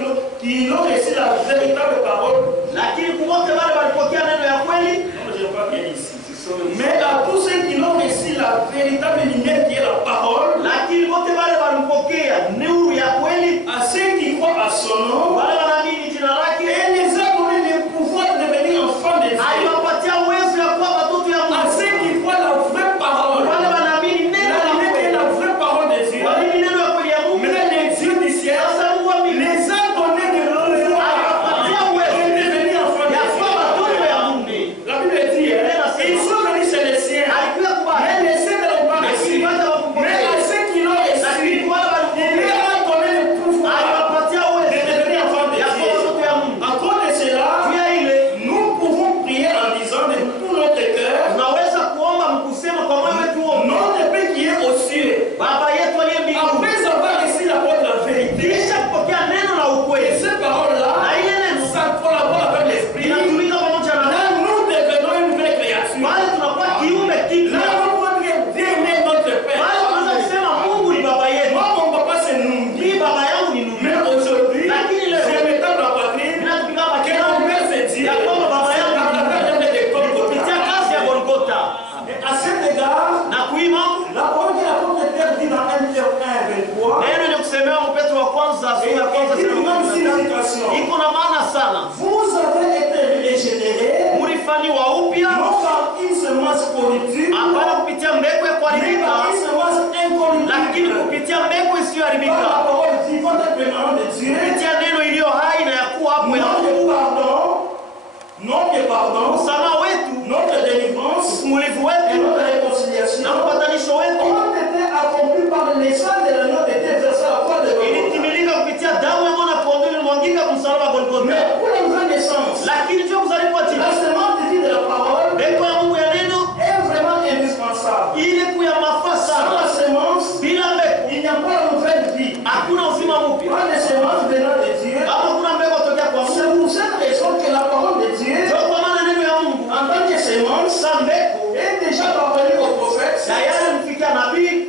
qui ont reçu la véritable parole, Lakini kuwote wale walipokea neno ya kweli, non, je ne pas bien ici. sisome Mais à tous ceux qui ont reçu la véritable lumière qui est la parole, lakini wote wale walimpokea nuru ya kweli, à ceux qui croient à son nom, wale wanaamini jina lake, et les a donné le pouvoir de devenir enfants de Dieu. aliwapatia uwezo ya kuwa watoto ya À Mungu. ceux qui croient la vraie parole, Wale wanaamini neno la la lumière qui est kweli, la vraie parole de Dieu, wanaamini neno ya kweli ya Mungu. maintenant les dieux du ciel Sasa Mungu wa mbinguni les a donné de pouvoir aliwapatia de uwezo devenir enfants ya de kuwa watoto Dieu. ya Mungu. La Bible dit, ils sont venus chez les siens, Alikuwa kubali, mais les siens ne l'ont pas reçu. lakini wale Mais wakupokea, à ceux qui l'ont reçu, lakini wale il walipokea leur a donné le pouvoir aliwapatia de uwezo devenir enfants de ya kuwa Dieu. watoto ya Mungu. À cause de cela, Juu ya ile nous pouvons prier en disant de tout notre cœur, tunaweza kuomba mkusema kwa moyo wetu wote, notre Père qui est aux cieux, Baba yetu aliye mbinguni. après avoir reçu la parole de la vérité, Kisha kupokea neno la et ukweli, cette parole-là, na ile neno ça collabore avec l'Esprit. inatumika pamoja na Là, neno, nous devenons une nouvelle créature. bali tunakuwa kiumbe kipya. Là, nous pouvons dire, Dieu est notre Père. Bali tunaweza kusema Mungu ni baba yetu. Moi, mon papa, c'est Numbi. Mimi baba yangu ni Nubi. Mais aujourd'hui, Lakini leo c'est mettant la patrie, ninatupika que bakena mon Père, c'est Dieu. ya kwamba baba yangu À travers l'œuvre de kupitia Golgotha. kazi ya Golgotha. Et à cet égard, Na kuima la parole que l'apôtre Pierre dit dans 1 Pierre 1, 23, neno ni kusemewa mu Petro wa kwanza sura ya kwanza et une grande sura signification. iko na maana sana. Vous avez été régénérés, Mulifanywa upya non par une semence corruptible, hapana kupitia mbegu ya mais kuharibika, par une semence lakini incorruptible. kupitia mbegu Par isiyoharibika, la parole vivante et permanente de Dieu, kupitia neno iliyo hai na ya kuwa hapo ya non Mungu. de pardon, non de pardon, Msamaha wetu, notre délivrance ufungulivu et wetu notre réconciliation na upatanisho wetu ont été accomplis par le sang de l'agneau de Dieu versé à la croix de Golgotha. ilitimilika kupitia damu ya mwana kondoo ilimwagika msalaba wa Golgotha. Mais pour la nouvelle naissance, Lakini sio kuzaliwa la tena, semence divine de la parole mbegu ya Mungu ya neno est vraiment indispensable. ile kuya mafaa Sans sana. la semence, Bila mbegu il n'y a pas la nouvelle vie. hakuna uzima mpya. Pas de semence venant de Dieu. Kama kuna mbegu kutokea kwa Mungu, C'est pour cette raison que la parole de Dieu, ndio kwa maana neno ya Mungu en tant que semence, sa mbegu est déjà parvenue au prophète. tayari mfikia nabii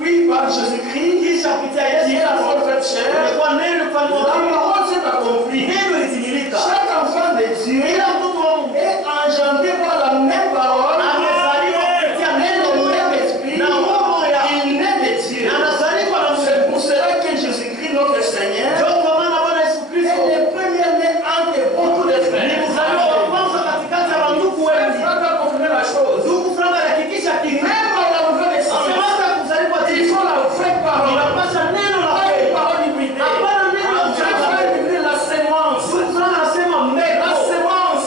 Oui, par Jésus-Christ, kisha kupitia Yesu qui est la parole faite chair. ilikuwa neno La kufanywa mwili, parole s'est accomplie. neno litimilika. Chaque enfant de Dieu Kila mtoto wa Mungu est engendré par la même parole, amezaliwa kupitia neno le moja même esprit. na roho ya Il naît de Dieu. na anazaliwa na Mungu. C'est pour cela que Jésus-Christ, notre Seigneur, Ndio kwa maana Bwana Yesu est Kristo le premier né entre beaucoup de ni frères. mzaliwa wa kwanza katikati ya wandugu Frère wengi. Franck a confirmé la chose. Ndugu fulani alihakikisha kitu. Même à la nouvelle Asema naissance, hata kuzaliwa il tena faut la vraie parole. inapasha neno la Pas une kweli. parole hybride. Hapana neno la La mchanga. vraie hybride, la semence. Ndugu fulani anasema mbegu. La semence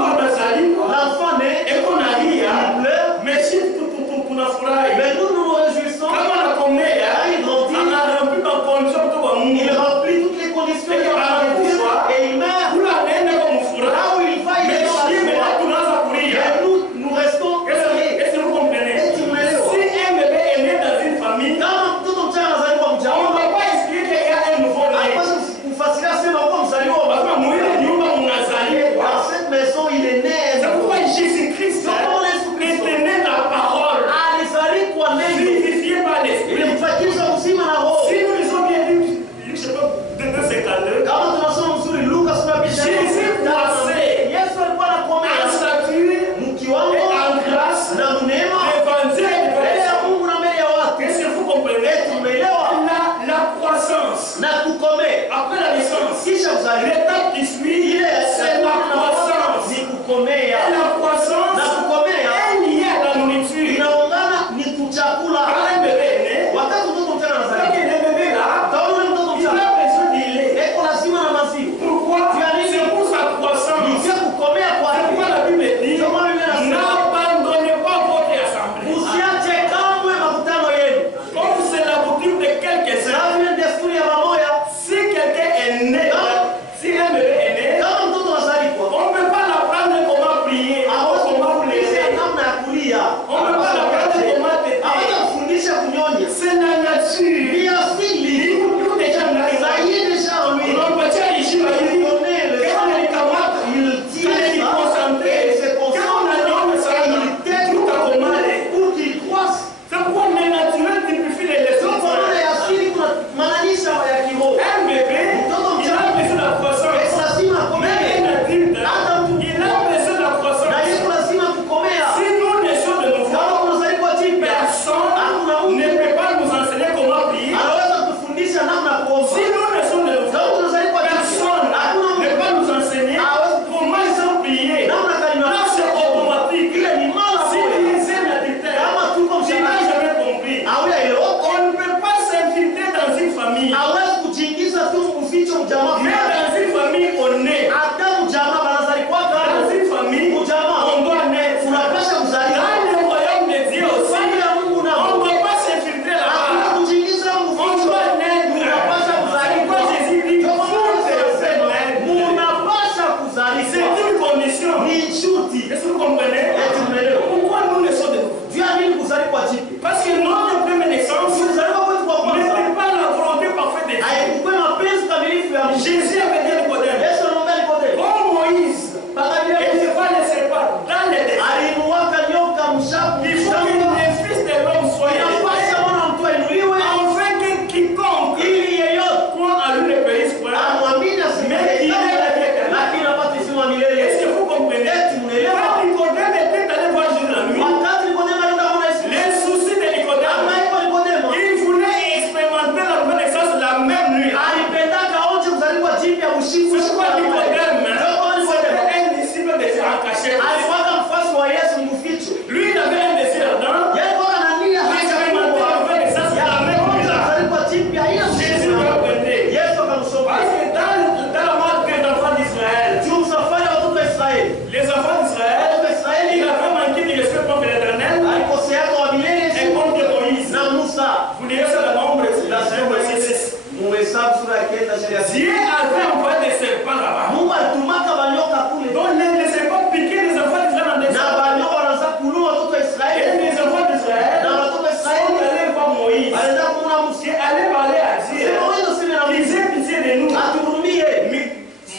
L'enfant naît, et qu'on a ri, il pleure, mais si tu n'as furaille, mais nous nous réjouissons. comme on a commis, Il grandit, on a rempli ma condition pour toi. il remplit toutes les conditions Et et il meurt. Vous la donnez comme furaille. Là où il va, il Mais est dans si la maintenant joie. tu n'as pas courir, Et nous restons priés. est-ce que vous comprenez? Et tu me l'as. Si un bébé est né dans une famille, Kama mtoto mchanga anazaliwa on ne mjamzito, va pas expliquer qu'il y a un nouveau-né. hapaswi kufasiria sema kwa mzaliwa wa Parce baba. que Moïse dit, on a sali. Dans cette maison, il est né. C'est pourquoi Jésus-Christ était né dans la parole, Alizaliwa neno. vivifié par l'Esprit. Ilimfatisha uzima na roho. Si nous lisons bien Luc, je sais pas, 2:52, Kama tunasoma mzuri Luka sura ya Jésus croissait Yesu alikuwa anakomea en stature mkiwango et en grâce na neema l'évangile mbele ya Mungu na mbele ya watu. Est-ce que vous comprenez? Tumeelewa La croissance na kukomea. après la naissance, Kisha uzaliwa l'étape qui suit, c'est la croissance. ni kukomea. Et la croissance Na kukomea est liée à la nourriture. inaungana ni kuchakula. Quand un bébé est né, Wakati mtoto mchanga quand anazaliwa, il est bébé là, utaona ule mtoto il mchanga a besoin du lait. eko lazima na maziwa. Pourquoi? C'est pour sa Ni croissance. vya kukomea C'est kwake. pourquoi la Bible dit, n'abandonnez pas votre assemblée. Usiache kamwe makutano yenu. Comme c'est la coutume de quelques-uns, Sawa vile desturi ya mamoya, si quelqu'un est né, si un bébé est né, kama mtoto anazaliwa, on ne peut pas l'apprendre comment prier, comment hawezi pleurer. namna ya kulia. On ne peut pas l'apprendre comment téter. Hawezi kufundisha kunyonya. C'est la nature. Ni asili. Nous déjà Ça nous y est déjà en lui. on peut dire ici, Il connaît le quand on est camarade, il quand tient on est ça concentré, et se quand on a donné ça, tout a commandé. pour qu'il croisse. C'est pourquoi le naturel typifie les leçons. Sio kwa maana ya asili kuna maanisha ya kiroho. Un bébé, il a besoin de la croissance. Lazima Mais akomee. un adulte, il a besoin de la Na croissance. Yesu lazima kukomea. Si nous naissons de nouveau, Kama unazaliwa jipya, personne hakuna mtu ne peut pas nous enseigner comment prier. anaweza kufundisha namna ya kuomba. Si nous naissons de Kama nouveau, unazaliwa personne jipya, hakuna ne peut mtu pas nous enseigner comment ils ont prié. namna gani Là, c'est automatique. ile ni mara Si moja. tu es un adulte, Kama tuko tu n'as mshirika, jamais compris. hauyaelewa. On ne peut pas s'infiltrer dans une famille. Hawezi kujiingiza tu uficho mjamaa Mais fulani. dans une famille, on naît. Hata mjamaa banazaliwa Dans kama une famille, on doit naître. unapasha kuzaliwa. Dans le royaume de Dieu aussi, Famille ya Mungu on nao. ne doit pas s'infiltrer Hakuna là-bas. kujiingiza On uficho. doit naître. Unapasha C'est kuzaliwa. pourquoi Jésus dit, Ndio vous maana devez anasema, naître. munapasha C'est kuzaliwa. une condition. Ni shuti. Est-ce que vous comprenez? Eti umeelewa? Pourquoi nous naissons de nouveau? Juu ya nini kuzaliwa jipya? Parce que notre première naissance Kuzaliwa kwetu kwa kwanza n'était pas la volonté parfaite de Dieu. haikuwa mapenzi kamilifu ya Mungu. Jésus avait dit à Nicodème, Yesu anamwambia Nikodemo, comme Moïse, et ne pas laisser pas dans les désert. aliinuaka nyoka mshapu. Il faut que le Fils de l'homme soit Inapasha élevé, mwana mtu ainuliwe afin que quiconque ili yeyote croit en lui ne périsse point. amwamini asipotee, lakini apate uzima wa milele. Est-ce que vous comprenez? Eti mnaelewa? Quand Nicodème était allé voir Jésus la nuit, Wakati Nikodemo alienda kuona Yesu, les soucis de Nicodème, kama iko Nikodemo il voulait expérimenter la nouvelle naissance la même nuit. alipendaka aonje kuzaliwa jipya usiku. C'est pourquoi Nicodème, Ndio kwa Nikodemo c'était un disciple de Jésus en cachette. alikuwa mfuasi wa Yesu mkuficho. Lui, il avait un désir ardent. Yeye alikuwa na nia hasa Expérimenter la nouvelle naissance la même nuit là. kuzaliwa jipya ila Jésus lui a prêté. Yesu akamsoma. Parce que dans la mort des enfants d'Israël, Juu safari ya watoto wa Israeli. les enfants d'Israël, Watoto wa Israeli il avait manqué de respect contre l'Éternel alikoseaka wa milele et contre Moïse. na Musa. Vous direz ça dans Nombre, la verset 6. Muhesabu sura ya 9 sheria 6. Dieu avait envoyé des serpents là-bas. Mungu alitumaka banyoka kule. Donc les serpents piquaient les enfants d'Israël en Na descendant. banyoka wanaanza kulua watoto wa Et Israeli. les enfants d'Israël Na watoto wa sont Israeli allés voir Moïse. walienda kumwona Musa. Qui allait parler à Dieu. Sema wewe ndio sema na Il Musa. faisait pitié de nous. Atuhurumie. Mais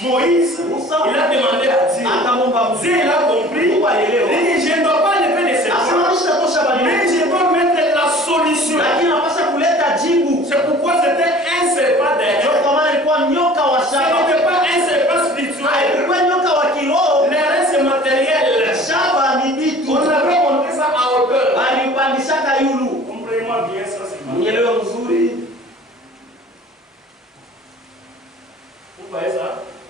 Moïse, il a demandé à Dieu. Akamwomba Musa. Dieu, il a compris. Mungu alielewa. Il dit, je ne dois pas lever les Asema serpents, Musa tosha banyoka. mais je dois mettre la solution. Lakini anapaswa kuleta jibu. C'est pourquoi c'était un serpent Ndio derrière. kwa maana ilikuwa nyoka wa Ce shaba. n'était pas un serpent spirituel. Ilikuwa nyoka wa kiroho. Le reste c'est matériel. Shaba ni vitu. On avait monté ça à hauteur. Alipandishaka yulu. Comprenez-moi bien ça, c'est pas. Mnielewe mzuri. Vous voyez ça?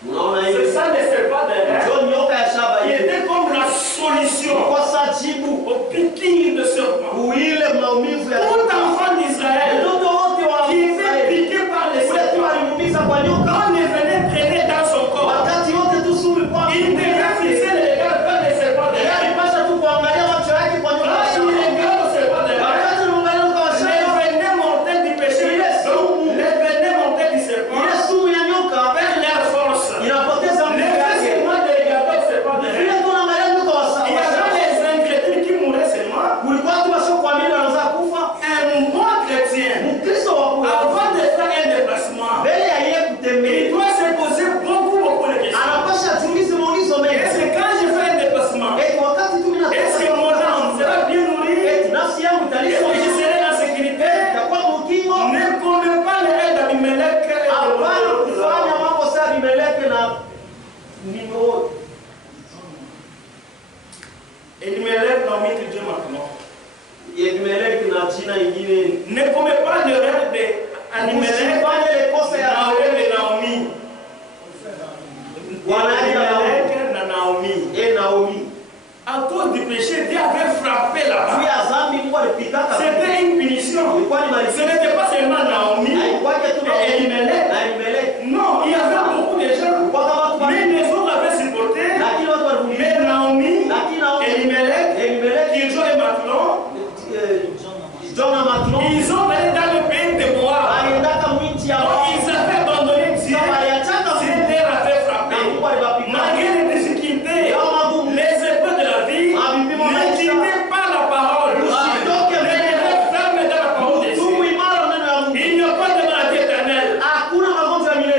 Unaona C'est hiyo? ça le serpent derrière. Ndio nyoka ya shaba Il hiyo. était comme la solution Kwa sa jibu au piquing de serpent. kuile maumivu ya Tout enfant d'Israël mtoto wote wa qui était Israeli piqué par les ule tu serpents, alimuumiza kwa nyoka. quand il venait wote. Elimelech, Naomi, que Dieu maintenant. Elimeleki na jina ingine. Ne commets pas l'erreur d'Elimelech, Usifanye ile kosa ya Naomi. Elimelech na Naomi. Naomi. À cause du péché, Dieu avait frappé là-bas. Juu ya dhambi Mungu alipigaka. C'était une punition. Ilikuwa ni Ce malipo. n'était pas seulement Naomi Haikuwa tu na et Elimelech. na Elimeleki. Non, il y avait beaucoup de gens. Kwa kama Mais les autres avaient supporté. lakini watu walivumilia. Mais Naomi, Lakini Naomi Elimelech, Elimeleki Kiljo et Matlon, John na Matlon ils ont allé dans le pays de Moab. aliendaka mwinchi ya Donc ils avaient abandonné Dieu. aliachaka Dieu leur avait frappé. na Mungu aliwapiga. Malgré les difficultés, les épreuves de la vie, ne quittez pas la parole. Restez ferme dans la parole de Dieu. Tumu imara neno ya Mungu. Il n'y a pas de maladie éternelle. Hakuna magonjwa ya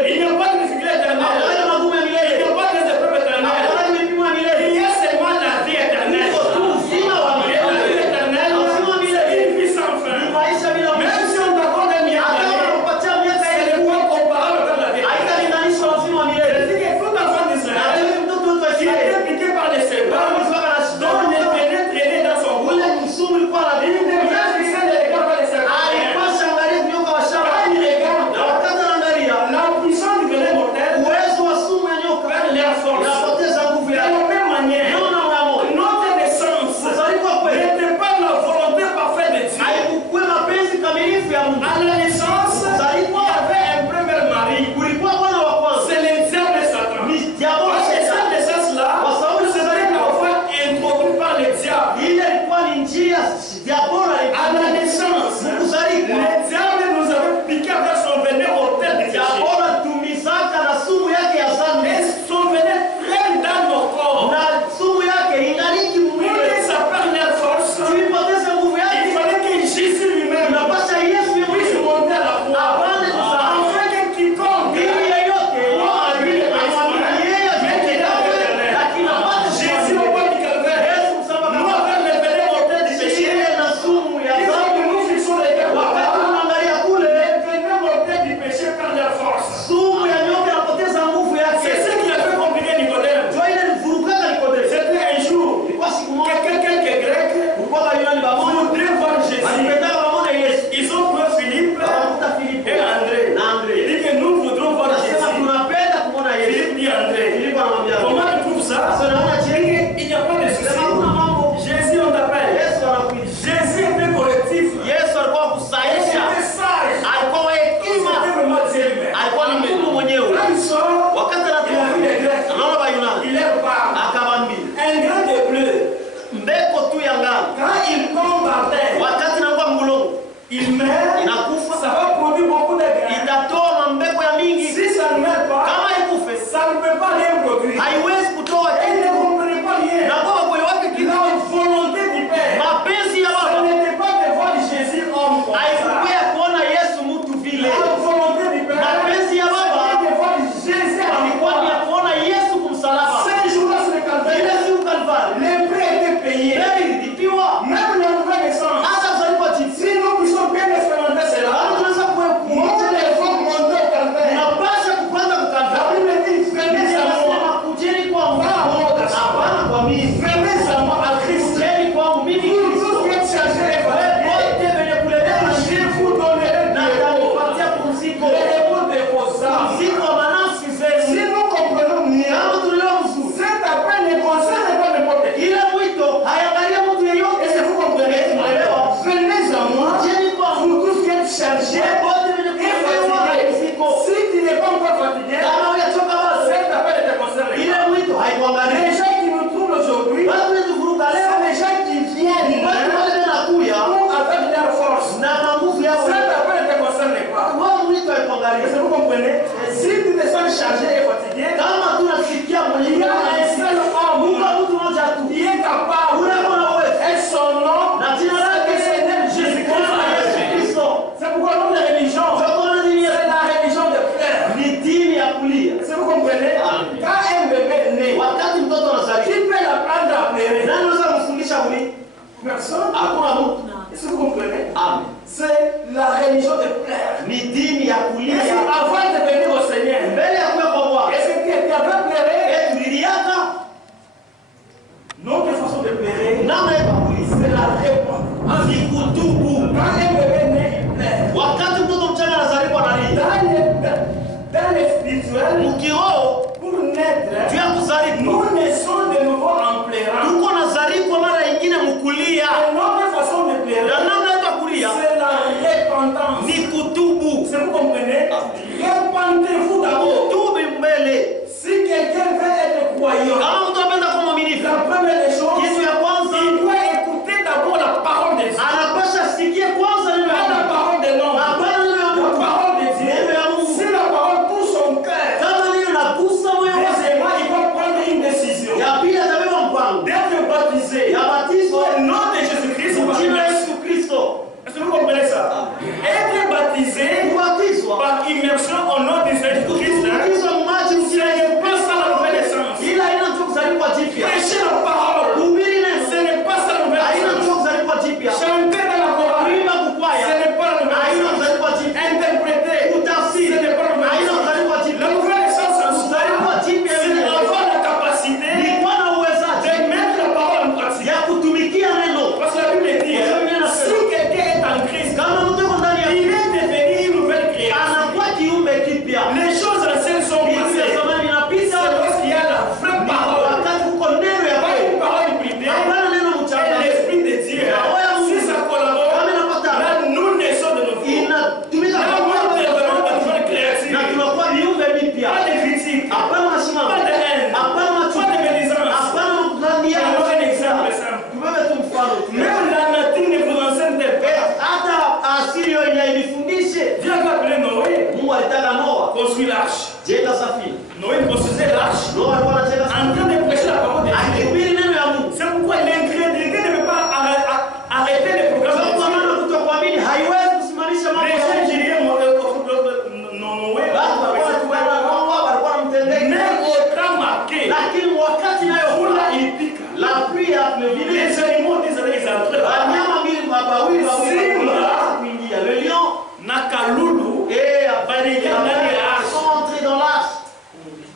vilevile. Les animaux des années ils entraient. Wanyama mbili wawili Simba kuingia. Le lion na kalulu et waliingia ndani ya arche. sont entrés dans l'arche.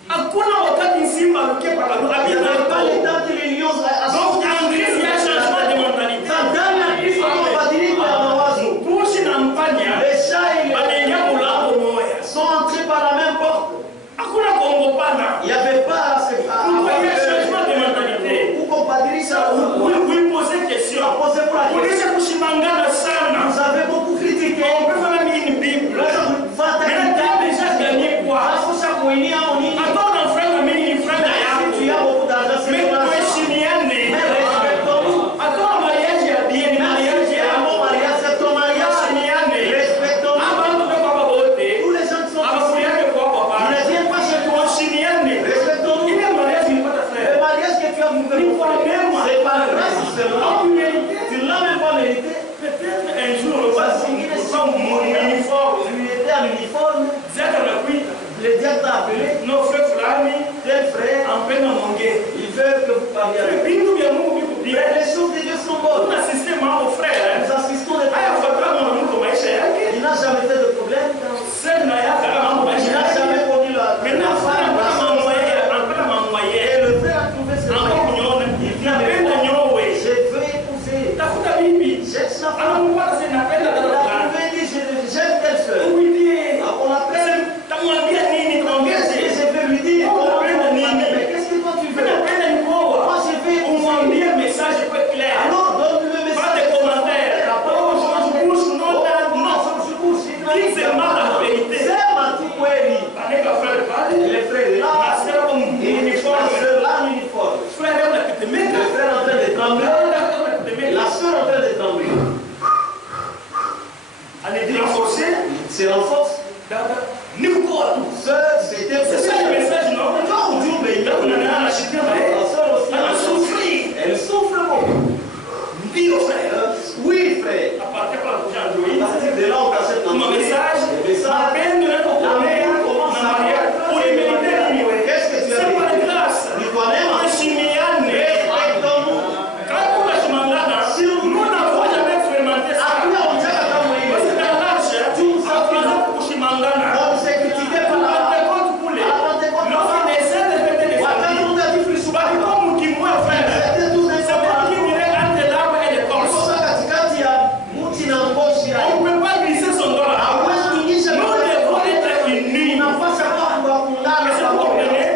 Hakuna wakati simba alikia kwa kalulu Il n'y avait pas les habita. temps que les lions Donc en Christ il y a changement de mentalité. ndani ya Kristo mabadiliko ya mawazo. Pushi na mpanya Les chats et les waliingia mulango moja. sont entrés par la même porte. Hakuna kuongopana. Il n'y avait pas Pourquoi il y a changement de mentalité? kubadilisha. Oui, poser question. Posez pour la question. Kulisha kushimangana sana. Vous avez beaucoup critiqué. On peut faire même une Bible. Mais tu as déjà gagné quoi? Attends, un frère, un frère d'ailleurs. Mais kuheshimiane. Attends, mariage ya bien, mariage ya kuheshimiane. Hapa mtu kwa baba wote. Abakuliane kwa baba. Kuheshimiane. Ile mariage ilipata frère. Ni kwa mema. En vérité, Tu l'as même pas mérité. peut-être un jour, on va signer mon uniforme. Tu étais en uniforme. Zaka na kuita. Le diable t'a appelé. No frère fulani Tel frère, ampenda mwongee. il veut que vous parliez avec lui. Bintu vya Mungu viko Mais bien. les choses de Dieu sont bonnes. Kuna system hapo frère. Nous assistons les Haya frères. fatana na Mungu maisha yake. Il n'a jamais fait de problème. Sasa na yaka kama mambo Il maisha n'a yake. jamais connu la Maintenant sana kwa mamwaye, anapenda mamwaye. Et le frère a trouvé ce Anko frère. kunyona. Napenda nyowe. Je veux épouser. Tafuta bibi. Cherche la femme. Anampata sasa napenda Il dada a fulani. trouvé, dit, j'aime telle soeur. Uitie. On l'appelle. Tamwambia nini? Tamwambia Qu'est-ce que sisi. je vais lui dire? Oh, Mais qu'est-ce que toi tu veux? Napenda nikoa. Moi je vais épouser. Umwambie message kwa clair. Alors donne-lui le Pas message. de commentaires. Oh, je bouge, non, non. Dis seulement la vérité. Sema tu kweli. Aneka frère pale. Les frères là. Nasema kwa Et la uniforme. soeur là, l'uniforme. Frère yao Le nakitemeka. frère en train de trembler. Nakitemeka. La soeur en train de trembler. Anaendelea renforcer. C'est renforce. Dada, niko watu. Soeur, c'était C'est ça le message, non? Toi, on dit au pays. Là, on a un acheté, La soeur aussi. elle a souffert. Elle souffre beaucoup. Ndio frère. Oui, frère. À partir de la prochaine journée. À partir de là, on t'achète un Mon message, Le message. mapendo yako kuonea na mariage. Ulimerite nini wewe? Qu'est-ce que tu as C'est dit? par grâce. Ni toi-même. Heshimiane. Respectons-nous. Quand on a chimangana, nous n'avons jamais expérimenté ça. Hakuna ujaka kama Parce hiyo. que dans l'arche, hatuweza kushimangana. On s'est critiqué par la Pentecôte kule. Lorsqu'on essaie de fêter les Wakati familles, mtajifilisha walikuwa mkimwoa frère. C'était tous des C'est pas qui dirait entre l'arbre et l'écorce. Kosa katikati ya mti na ngozi ya. On ne peut pas glisser son doigt là. Hawezi kuingisha Nous devons être unis. unapasha kuwa kuungana Est-ce que vous comprenez?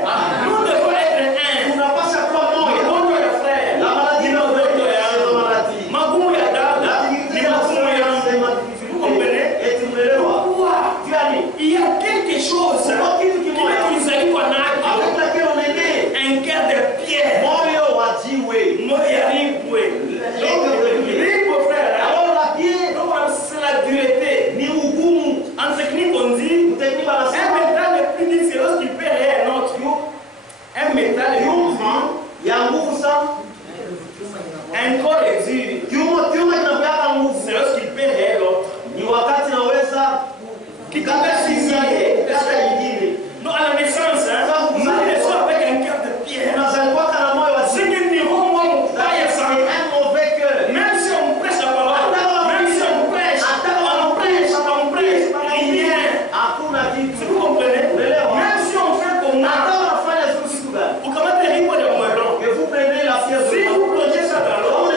Nous devons être un. unapasha kuwa moja. Magonjwa ya frère La maladie ni de magonjwa la yangu. maladie. Magumu ya dada ni magumu yangu. Vous comprenez? Et tu me le vois. Pourquoi? Tu as dit. Il y a quelque chose kilizaliwa nacho, Avec laquelle on est né. un cœur de pierre. Moyo wa jiwe. Moyo ribwe. Ribwe frère. Alors la pierre Donc c'est la dureté. ni ugumu. En technique on dit Technique un banasema métal est plus dur, c'est lorsqu'il perd un autre. Un métal est plus dur. ya nguvu sana. Un corps est dur. Kiumo kinapeana nguvu. C'est lorsqu'il perd l'autre. Ni wakati naweza kukata sisi kata nyingine. Non, à la naissance, hein, nous naissons avec un cœur de pierre. Unazaliwa kana moyo wa Ce qui nous rend moi mon paille sans. un mauvais cœur. Même si on prêche la parole, même si on prêche, rien. Hakuna kitu. Si vous comprenez, même si on fait comme Hata moi, unafanya siku gani? vous commettez les rimes de moellon. Que vous prenez la pierre Si de vous plongez ça dans l'eau,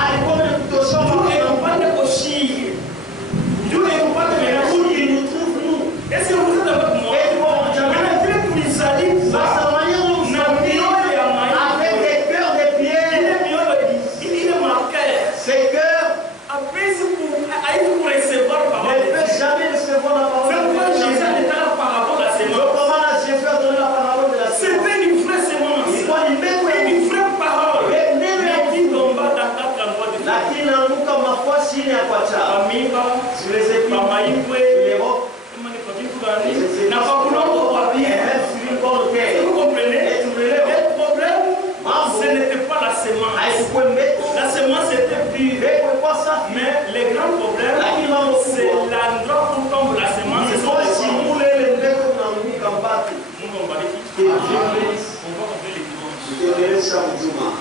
alikuwa ametutosha Dieu est capable de cocher. Dieu est capable de mélanger. pour qu'il nous trouve nous. Est-ce que vous êtes avec moi? Et pour Maintenant, Dieu nous a dit par ça. sa manière dont nous sommes avec des cœurs de pierre, ces cœurs ne peuvent jamais recevoir la parole de Dieu. Donc comment la Jésus a donné la parole de la semence? Ilikuwa ni mbegu ya lakini naanguka mafua chini ya kwa chao. Sur les épis, les rocs, na kwa kulongo kwa et bien. même sur une bonne terre. Vous comprenez? Et tu me lèves. Le problème, ce n'était pas la semence. Haikuwa mbegu. La semence était pure. Mbegu ilikuwa safi. Mais le grand problème, c'est l'endroit où tombe la semence. C'est son Ilikuwa semence. shimule ile mbegu inaanguka mbali. Mungu awabariki. Que Dieu bénisse. On va ouvrir les dimanches. Tuendelesha huduma.